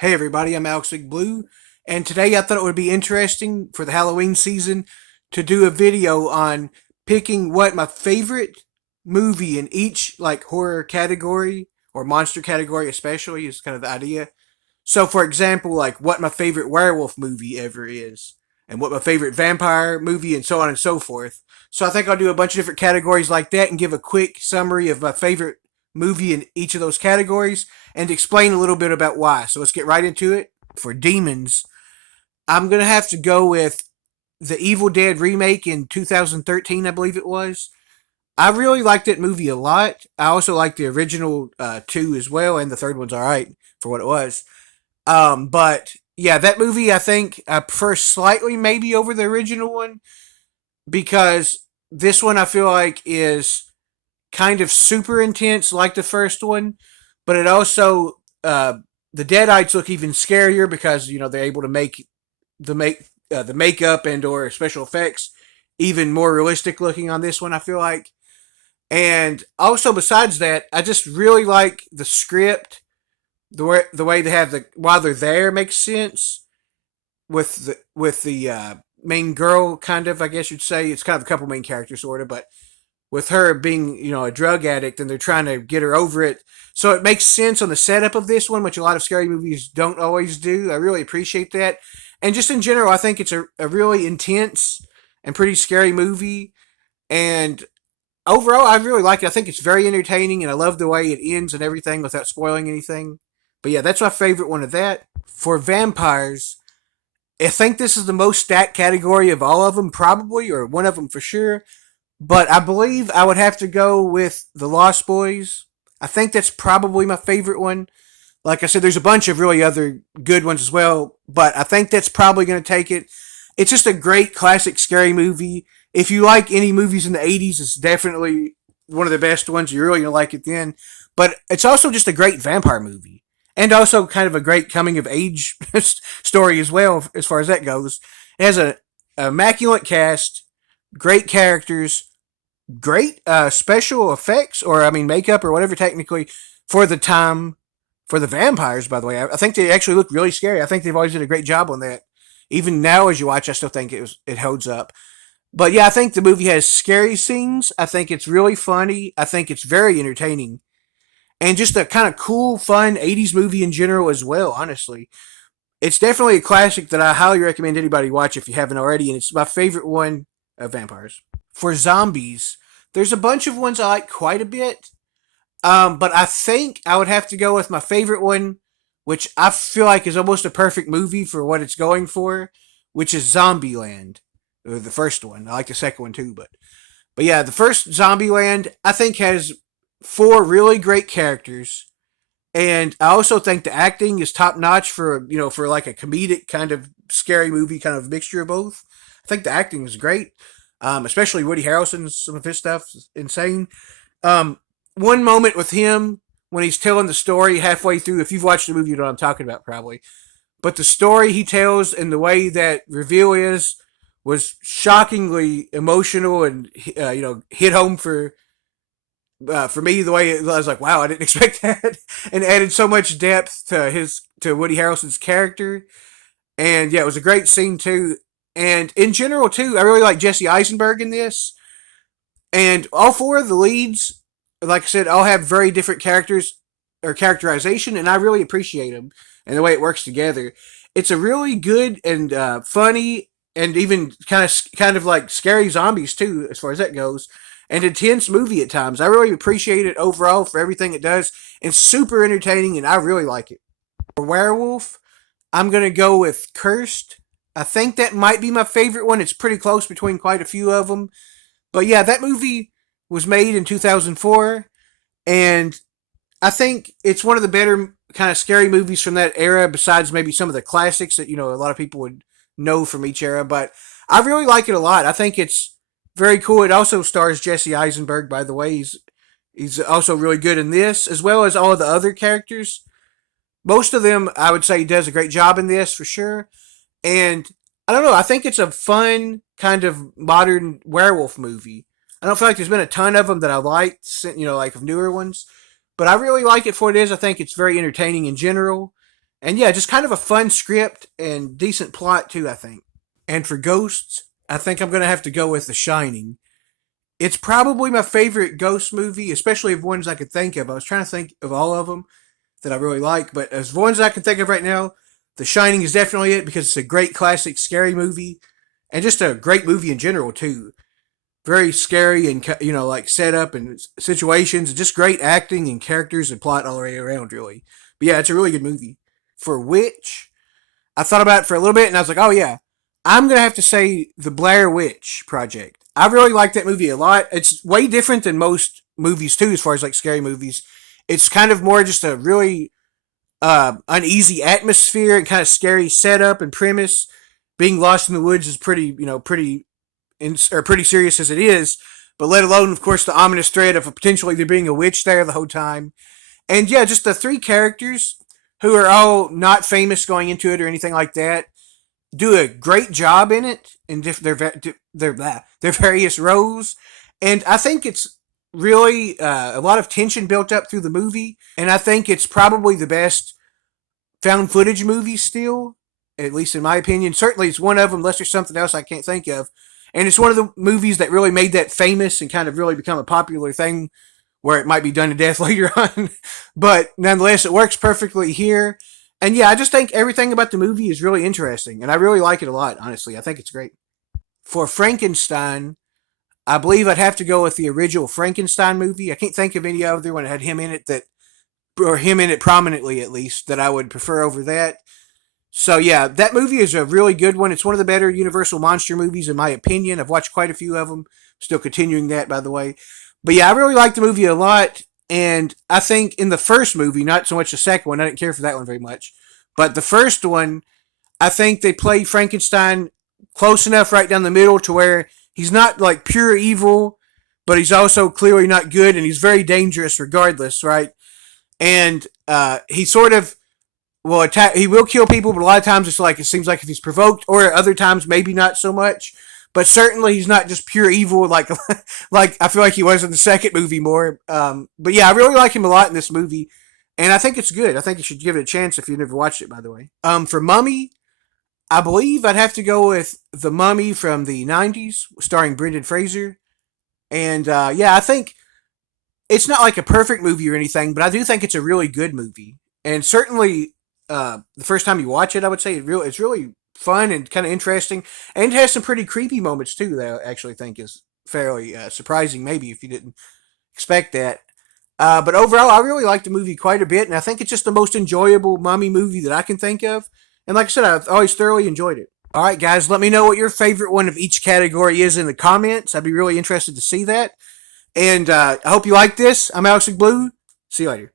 Hey everybody, I'm Alex Big Blue, and today I thought it would be interesting for the Halloween season to do a video on picking what my favorite movie in each like horror category or monster category especially is kind of the idea. So for example, like what my favorite werewolf movie ever is, and what my favorite vampire movie and so on and so forth. So I think I'll do a bunch of different categories like that and give a quick summary of my favorite movie in each of those categories and explain a little bit about why. So let's get right into it. For demons, I'm going to have to go with the Evil Dead remake in 2013, I believe it was. I really liked that movie a lot. I also liked the original two as well, and the third one's all right for what it was. But yeah, that movie I think I prefer slightly maybe over the original one because this one I feel like is kind of super intense like the first one, but it also the Deadites look even scarier because they're able to make the makeup and or special effects even more realistic looking on this one. I feel like, and also besides that, I just really like the script. The way they have the while they're there makes sense with the main girl, kind of, I guess you'd say. It's kind of a couple main characters sort of, but with her being, a drug addict and they're trying to get her over it. So it makes sense on the setup of this one, which a lot of scary movies don't always do. I really appreciate that. And just in general, I think it's a really intense and pretty scary movie. And overall, I really like it. I think it's very entertaining and I love the way it ends and everything without spoiling anything. But yeah, that's my favorite one of that. For vampires, I think this is the most stacked category of all of them, probably, or one of them for sure. But I believe I would have to go with The Lost Boys. I think that's probably my favorite one. Like I said, there's a bunch of really other good ones as well, but I think that's probably going to take it. It's just a great classic scary movie. If you like any movies in the 80s, it's definitely one of the best ones. You're really going to like it then. But it's also just a great vampire movie. And also kind of a great coming of age story as well, as far as that goes. It has a immaculate cast, great characters, great special effects, or I mean makeup or whatever technically for the time for the vampires. By the way, I think they actually look really scary. I think they've always did a great job on that. Even now, as you watch, I still think it holds up. But yeah, I think the movie has scary scenes. I think it's really funny. I think it's very entertaining. And just a kind of cool, fun 80s movie in general as well, honestly. It's definitely a classic that I highly recommend anybody watch if you haven't already, and it's my favorite one of vampires. For zombies, there's a bunch of ones I like quite a bit, but I think I would have to go with my favorite one, which I feel like is almost a perfect movie for what it's going for, which is Zombieland. Or the first one. I like the second one too, but yeah, the first Zombieland I think has four really great characters, and I also think the acting is top notch for for like a comedic kind of scary movie, kind of mixture of both. I think the acting is great, especially Woody Harrelson's some of his stuff is insane. One moment with him when he's telling the story halfway through. If you've watched the movie, you know what I'm talking about probably. But the story he tells and the way that reveal is was shockingly emotional and hit home for me, the way I was like, wow, I didn't expect that, and added so much depth to Woody Harrelson's character. And yeah, it was a great scene too. And in general too, I really like Jesse Eisenberg in this. And all four of the leads, like I said, all have very different characters or characterization, and I really appreciate them and the way it works together. It's a really good and funny and even kind of like scary zombies too, as far as that goes, and intense movie at times. I really appreciate it overall for everything it does. It's super entertaining, and I really like it. For Werewolf, I'm gonna go with Cursed. I think that might be my favorite one. It's pretty close between quite a few of them. But yeah, that movie was made in 2004, and I think it's one of the better kind of scary movies from that era, besides maybe some of the classics that, a lot of people would know from each era. But I really like it a lot. I think it's very cool. It also stars Jesse Eisenberg, by the way. He's also really good in this, as well as all of the other characters. Most of them, I would say, he does a great job in this for sure. And I don't know. I think it's a fun kind of modern werewolf movie. I don't feel like there's been a ton of them that I liked, like of newer ones, but I really like it for what it is. I think it's very entertaining in general, And yeah, just kind of a fun script and decent plot too, I think. And for ghosts, I think I'm gonna have to go with The Shining. It's probably my favorite ghost movie, especially of ones I could think of. I was trying to think of all of them that I really like, but as ones I can think of right now, The Shining is definitely it because it's a great classic scary movie and just a great movie in general too. Very scary and like setup and situations, just great acting and characters and plot all the way around really. But yeah, it's a really good movie. For Witch, I thought about it for a little bit and I was like, oh yeah, I'm gonna have to say the Blair Witch Project. I really like that movie a lot. It's way different than most movies too, as far as like scary movies. It's kind of more just a really uneasy atmosphere and kind of scary setup and premise. Being lost in the woods is pretty, or pretty serious as it is. But let alone, of course, the ominous threat of potentially there being a witch there the whole time. And yeah, just the three characters who are all not famous going into it or anything like that do a great job in it in their various roles, and I think it's really a lot of tension built up through the movie, and I think it's probably the best found footage movie still, at least in my opinion. Certainly, it's one of them. Unless there's something else I can't think of, and it's one of the movies that really made that famous and kind of really become a popular thing where it might be done to death later on. But nonetheless, it works perfectly here. And yeah, I just think everything about the movie is really interesting, and I really like it a lot. Honestly, I think it's great. For Frankenstein, I believe I'd have to go with the original Frankenstein movie. I can't think of any other one that had him in it or him in it prominently at least, that I would prefer over that. So yeah, that movie is a really good one. It's one of the better Universal monster movies in my opinion. I've watched quite a few of them. Still continuing that, by the way. But yeah, I really like the movie a lot. And I think in the first movie, not so much the second one, I didn't care for that one very much. But the first one, I think they play Frankenstein close enough right down the middle to where he's not like pure evil, but he's also clearly not good, and he's very dangerous regardless, right? And he sort of will attack. He will kill people, but a lot of times it's like it seems like if he's provoked, or other times maybe not so much. But certainly he's not just pure evil like like I feel like he was in the second movie more. But yeah, I really like him a lot in this movie, and I think it's good. I think you should give it a chance if you've never watched it. By the way, for Mummy, I believe I'd have to go with The Mummy from the '90s, starring Brendan Fraser. And yeah, I think it's not like a perfect movie or anything, but I do think it's a really good movie. And certainly, the first time you watch it, I would say it's really fun and kind of interesting, and it has some pretty creepy moments too. That I actually think is fairly surprising, maybe if you didn't expect that. But overall, I really like the movie quite a bit, and I think it's just the most enjoyable mummy movie that I can think of. And like I said, I've always thoroughly enjoyed it. All right, guys, let me know what your favorite one of each category is in the comments. I'd be really interested to see that. And I hope you like this. I'm Alex Blue. See you later.